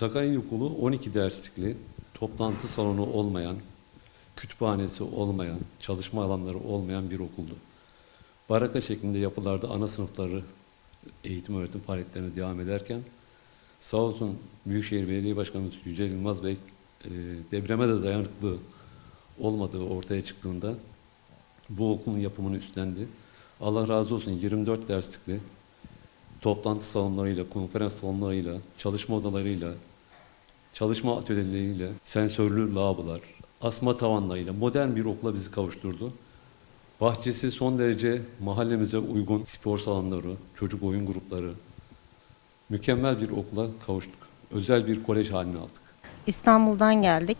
Sakarya İlkokulu 12 derslikli, toplantı salonu olmayan, kütüphanesi olmayan, çalışma alanları olmayan bir okuldu. Baraka şeklinde yapılarda ana sınıfları eğitim öğretim faaliyetlerine devam ederken sağ olsun Büyükşehir Belediye Başkanımız Yücel Yılmaz Bey e, depreme de dayanıklı olmadığı ortaya çıktığında bu okulun yapımını üstlendi. Allah razı olsun 24 derslikli toplantı salonlarıyla, konferans salonlarıyla, çalışma odalarıyla, çalışma atölyeleriyle, sensörlü lavabolar, asma tavanlarıyla modern bir okula bizi kavuşturdu. Bahçesi son derece mahallemize uygun spor salonları, çocuk oyun grupları, mükemmel bir okula kavuştuk. Özel bir kolej haline aldık. İstanbul'dan geldik.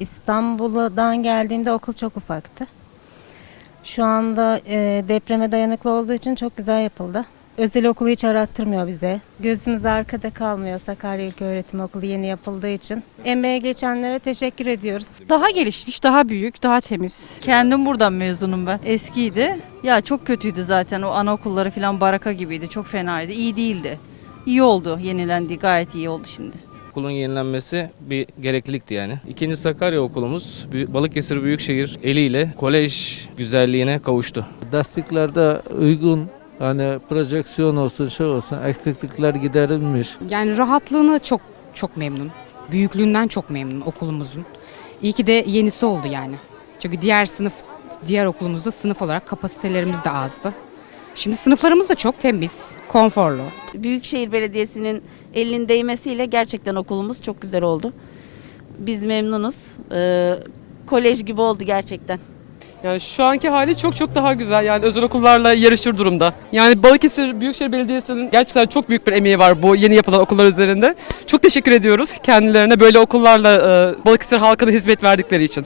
İstanbul'dan geldiğimde okul çok ufaktı. Şu anda e, depreme dayanıklı olduğu için çok güzel yapıldı. Özel okulu hiç arattırmıyor bize. Gözümüz arkada kalmıyor Sakarya İlköğretim Okulu yeni yapıldığı için. Emeğe geçenlere teşekkür ediyoruz. Daha gelişmiş, daha büyük, daha temiz. Kendim buradan mezunum ben. Eskiydi. Ya çok kötüydü zaten. O anaokulları falan baraka gibiydi. Çok fenaydı. İyi değildi. İyi oldu. Yenilendi. Gayet iyi oldu şimdi. Okulun yenilenmesi bir gereklilikti yani. İkinci Sakarya okulumuz Balıkesir Büyükşehir eliyle kolej güzelliğine kavuştu. Desteklarda uygun hani projeksiyon olsun şey olsun eksiklikler giderilmiş. Yani rahatlığına çok çok memnun. Büyüklüğünden çok memnun okulumuzun. İyi ki de yenisi oldu yani. Çünkü diğer sınıf, diğer okulumuzda sınıf olarak kapasitelerimiz de azdı. Şimdi sınıflarımız da çok temiz, konforlu. Büyükşehir Belediyesi'nin elinin değmesiyle gerçekten okulumuz çok güzel oldu. Biz memnunuz. Ee, kolej gibi oldu gerçekten. Yani şu anki hali çok çok daha güzel. Yani özel okullarla yarışır durumda. Yani Balıkesir Büyükşehir Belediyesi'nin gerçekten çok büyük bir emeği var bu yeni yapılan okullar üzerinde. Çok teşekkür ediyoruz kendilerine böyle okullarla e, Balıkesir halkına hizmet verdikleri için.